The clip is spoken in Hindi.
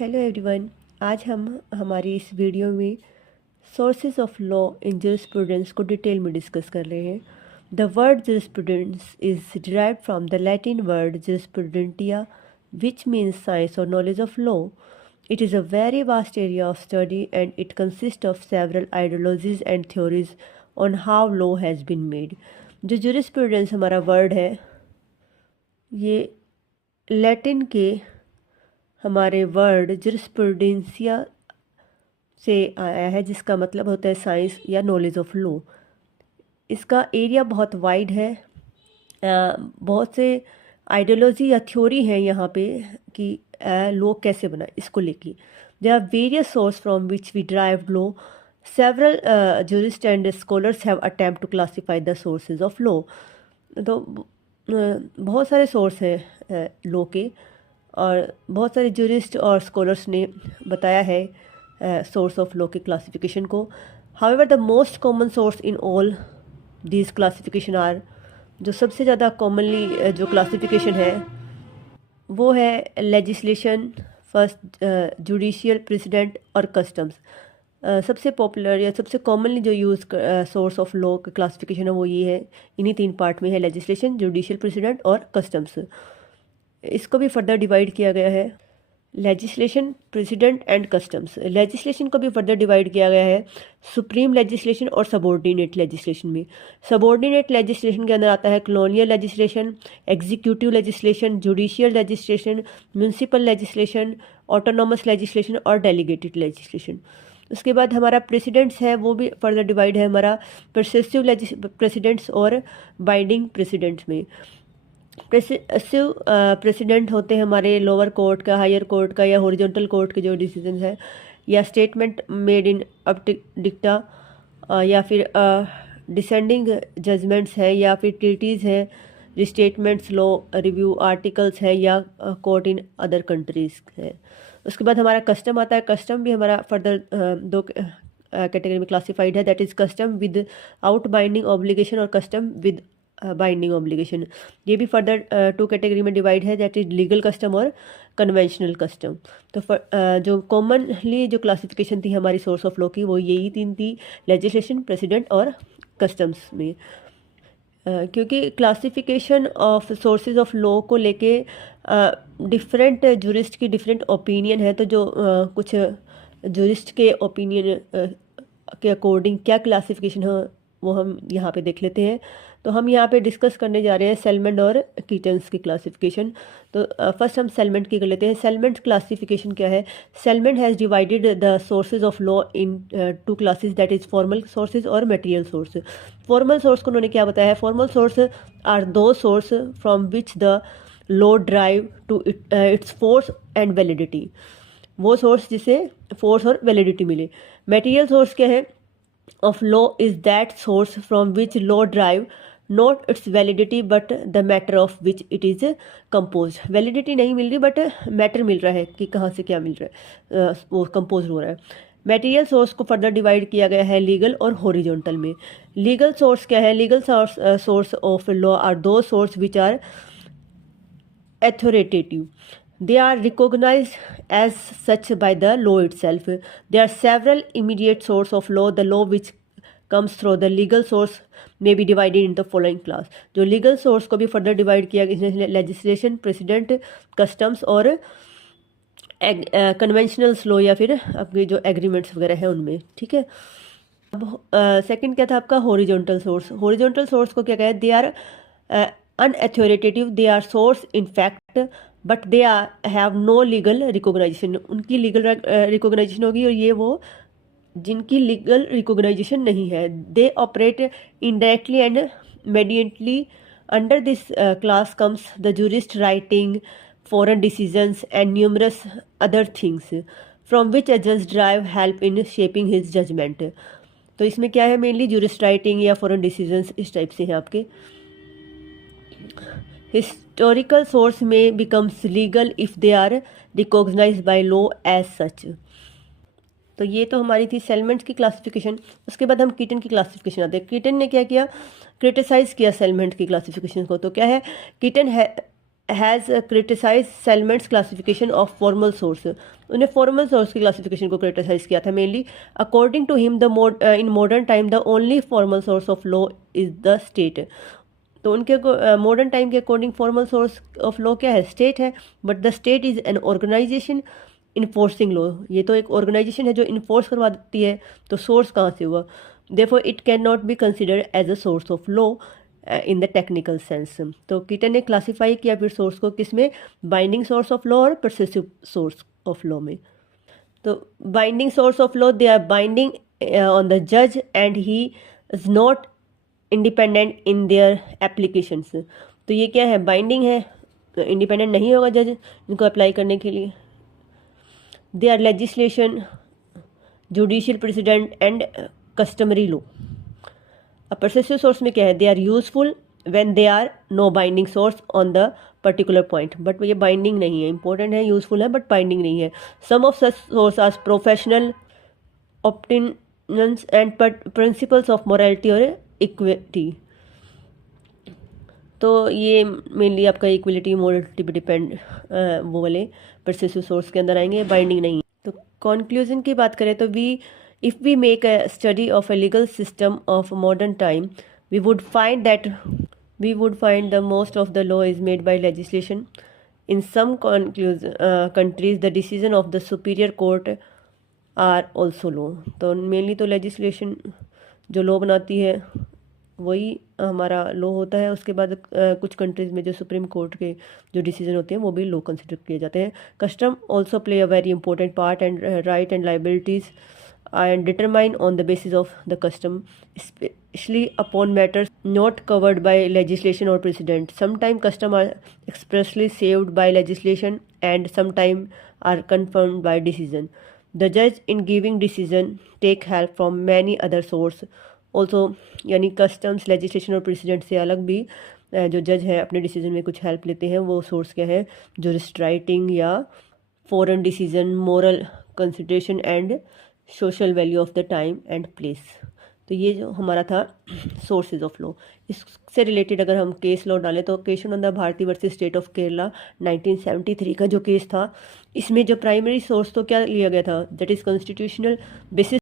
Hello everyone. आज हम हमारी इस वीडियो में sources of law in jurisprudence को डिटेल में डिस्कस कर रहे हैं। The word jurisprudence is derived from the Latin word jurisprudentia which means science और knowledge of law. It is a very vast area of study and it consist of several ideologies and theories on how law has been made. जो जूरिस्प्रूडेंस हमारा वर्ड है ये लैटिन के हमारे वर्ड जूरिस्प्रूडेंसिया से आया है, जिसका मतलब होता है साइंस या नॉलेज ऑफ लॉ। इसका एरिया बहुत वाइड है। बहुत से आइडियोलॉजी या थ्योरी हैं यहाँ पे कि लॉ कैसे बना, इसको लेके there are various source from which we drive law. Several jurist and scholars have attempt to classify the sources of law. तो बहुत सारे सोर्स हैं लॉ के, और बहुत सारे जूरिस्ट और स्कॉलर्स ने बताया है सोर्स ऑफ लॉ के क्लासिफिकेशन को। However the most common source in all these classification are, जो सबसे ज़्यादा कॉमनली जो क्लासिफिकेशन है वो है लेजिस्लेशन, फर्स्ट जुडिशियल, प्रेसिडेंट और कस्टम्स। सबसे पॉपुलर या सबसे कॉमनली जो यूज़ सोर्स ऑफ लॉ का क्लासिफिकेशन है वो ये है, इन्हीं तीन पार्ट में है, लेजिस्लेशन, जुडिशियल, प्रेसिडेंट और कस्टम्स। इसको भी फर्दर डिवाइड किया गया है, legislation, president and customs. Legislation को भी फर्दर डिवाइड किया गया है सुप्रीम लेजिस्लेशन और सबॉर्डिनेट लेजिस्लेशन में। सबॉर्डिनेट लेजिस्लेशन के अंदर आता है colonial legislation, executive legislation, judicial legislation, municipal legislation, autonomous legislation और डेलीगेटेड लेजिस्लेशन। उसके बाद हमारा प्रेसिडेंट्स है, वो भी फर्दर डिवाइड है हमारा परसेसिव प्रेसिडेंट्स और बाइंडिंग प्रेसिडेंट्स में। प्रेसिडेंट होते हैं हमारे लोअर कोर्ट का, हायर कोर्ट का या हॉरिजॉन्टल कोर्ट के जो डिसीजन है, या स्टेटमेंट मेड इन अब डिक्टा, या फिर डिसेंडिंग जजमेंट्स है, या फिर ट्रीटीज़ है, रिस्टेटमेंट्स, लॉ रिव्यू आर्टिकल्स है, या कोर्ट इन अदर कंट्रीज है। उसके बाद हमारा कस्टम आता है। कस्टम भी हमारा फर्दर दो कैटेगरी में क्लासिफाइड है, that is custom with out binding obligation और कस्टम विद बाइंडिंग ऑब्लिगेशन। ये भी फर्दर टू कैटेगरी में डिवाइड है, दैट इज लीगल कस्टम और कन्वेंशनल कस्टम। तो जो कॉमनली जो क्लासिफिकेशन थी हमारी सोर्स ऑफ लॉ की वो यही तीन थी, लेजिस्लेशन, प्रेसिडेंट और कस्टम्स में। क्योंकि classification of sources of law को लेके डिफरेंट जूरिस्ट की डिफरेंट ओपिनियन है, तो जो कुछ जूरिस्ट के ओपिनियन के अकॉर्डिंग क्या क्लासिफिकेशन है वो हम यहाँ पे देख लेते हैं। तो हम यहाँ पे डिस्कस करने जा रहे हैं सेलमेंट और कीटन्स की क्लासिफिकेशन। तो फर्स्ट हम सेलमेंट की कर लेते हैं। सेलमेंट क्लासिफिकेशन क्या है? Salmond has divided the sources of law into two classes, that is formal sources और मटेरियल सोर्स। फॉर्मल सोर्स को उन्होंने क्या बताया है? Formal source are those source from which the law drive to its force and validity. वो सोर्स जिसे फोर्स और वैलिडिटी मिले। मटेरियल सोर्स क्या है? Of law is that source from which law drive not its validity but the matter of which it is compose. Validity नहीं मिल रही बट मैटर मिल रहा है कि कहाँ से क्या मिल रहा है, वो कंपोज हो रहा है। मटेरियल सोर्स को फर्दर डिवाइड किया गया है लीगल और हॉरिजॉन्टल में। लीगल सोर्स क्या है? Legal source of law are those source which are authoritative. They are recognized as such by the law itself. There are several immediate source of law. The law which comes through the legal source may be divided into the following class. जो legal source को भी further divide किया गया, legislation, precedent, customs और conventional law या फिर आपके जो agreements वगैरह हैं उनमें, ठीक है। अब सेकंड क्या था आपका? Horizontal source. हॉरिजॉन्टल सोर्स को क्या कहते हैं? They are unauthoritative, they are source in fact but they are have no legal recognization. उनकी लीगल रिकॉग्नाइजेशन होगी और ये वो जिनकी लीगल रिकॉग्नाइजेशन नहीं है। They operate indirectly and mediately. Under this class comes the jurist writing foreign decisions and numerous other things from which a जज drive help in shaping his judgement. तो इसमें क्या है? मेनली जूरिस्ट राइटिंग या फॉरेन डिसीजंस इस टाइप से हैं आपके। हिस्टोरिकल सोर्स में becomes legal if they are recognized by law as such. तो ये तो हमारी थी सेलमेंट्स की क्लासिफिकेशन। उसके बाद हम कीटन की क्लासिफिकेशन आते हैं। कीटन ने क्या किया? क्रिटिसाइज़ किया सेलमेंट की क्लासिफिकेशन को। तो क्या है? Keeton has criticise Salmond's classification of formal source, उन्हें फॉर्मल सोर्स की क्लासिफिकेशन को क्रिटिसाइज किया था mainly. According to him in modern time the only formal source of law is the state. तो उनके मॉडर्न टाइम के according formal source of law क्या है, स्टेट है, but the state is an organisation enforcing law, ये तो एक ऑर्गेनाइजेशन है जो इन्फोर्स करवाती है, तो सोर्स कहाँ से हुआ, therefore it can not be considered as a source of law in the technical sense. तो कीटन ने क्लासीफाई किया फिर सोर्स को किस में, बाइंडिंग सोर्स ऑफ लॉ और परसेसिव सोर्स ऑफ लॉ में। तो binding source of law, they are binding on the जज and he is not independent in their applications. तो ये क्या है, बाइंडिंग है, तो इंडिपेंडेंट नहीं होगा जज इनको अप्लाई करने के लिए। They are legislation, judicial precedent and customary law. अब परसेसिव सोर्स में क्या है, they are useful when they are no binding source on the particular point, but ये बाइंडिंग नहीं है, इंपॉर्टेंट है, यूजफुल है, बट बाइंडिंग नहीं है। Some of such source are professional opinions and principles of morality और इक्विटी। तो ये मेनली आपका इक्वलिटी मोरालिटी पे डिपेंड वो वाले परसेसिव सोर्स के अंदर आएंगे, बाइंडिंग नहीं। तो कंक्लूजन की बात करें तो if we make a study of a legal system of modern time, we would find the most of the law is made by legislation. In some countries, the decision of the superior court are also law. तो मेनली तो लेजिस्लेशन जो लॉ बनाती है वही हमारा लॉ होता है। उसके बाद कुछ कंट्रीज़ में जो सुप्रीम कोर्ट के जो डिसीजन होते हैं वो भी लॉ कंसिडर किए जाते हैं। Custom also play a very important part and right and liabilities and determined on the basis of the custom, especially upon matters not covered by legislation or precedent. Sometimes custom are expressly saved by legislation and sometimes are confirmed by decision. The judge in giving decision take help from many other source also, यानी customs, legislation और precedent से अलग भी जो जज है अपने डिसीजन में कुछ हेल्प लेते हैं। वो सोर्स क्या है, जूरिस्ट राइटिंग या foreign decision, moral consideration and social value of the time and place. तो ये जो हमारा था सोर्सेज ऑफ लॉ। इससे रिलेटेड अगर हम केस लॉ डालें तो Keshavananda Bharati versus state of Kerala 1973 का जो केस था, इसमें जो प्राइमरी सोर्स तो क्या लिया गया था, दैट इज़ कॉन्स्टिट्यूशनल बेसिस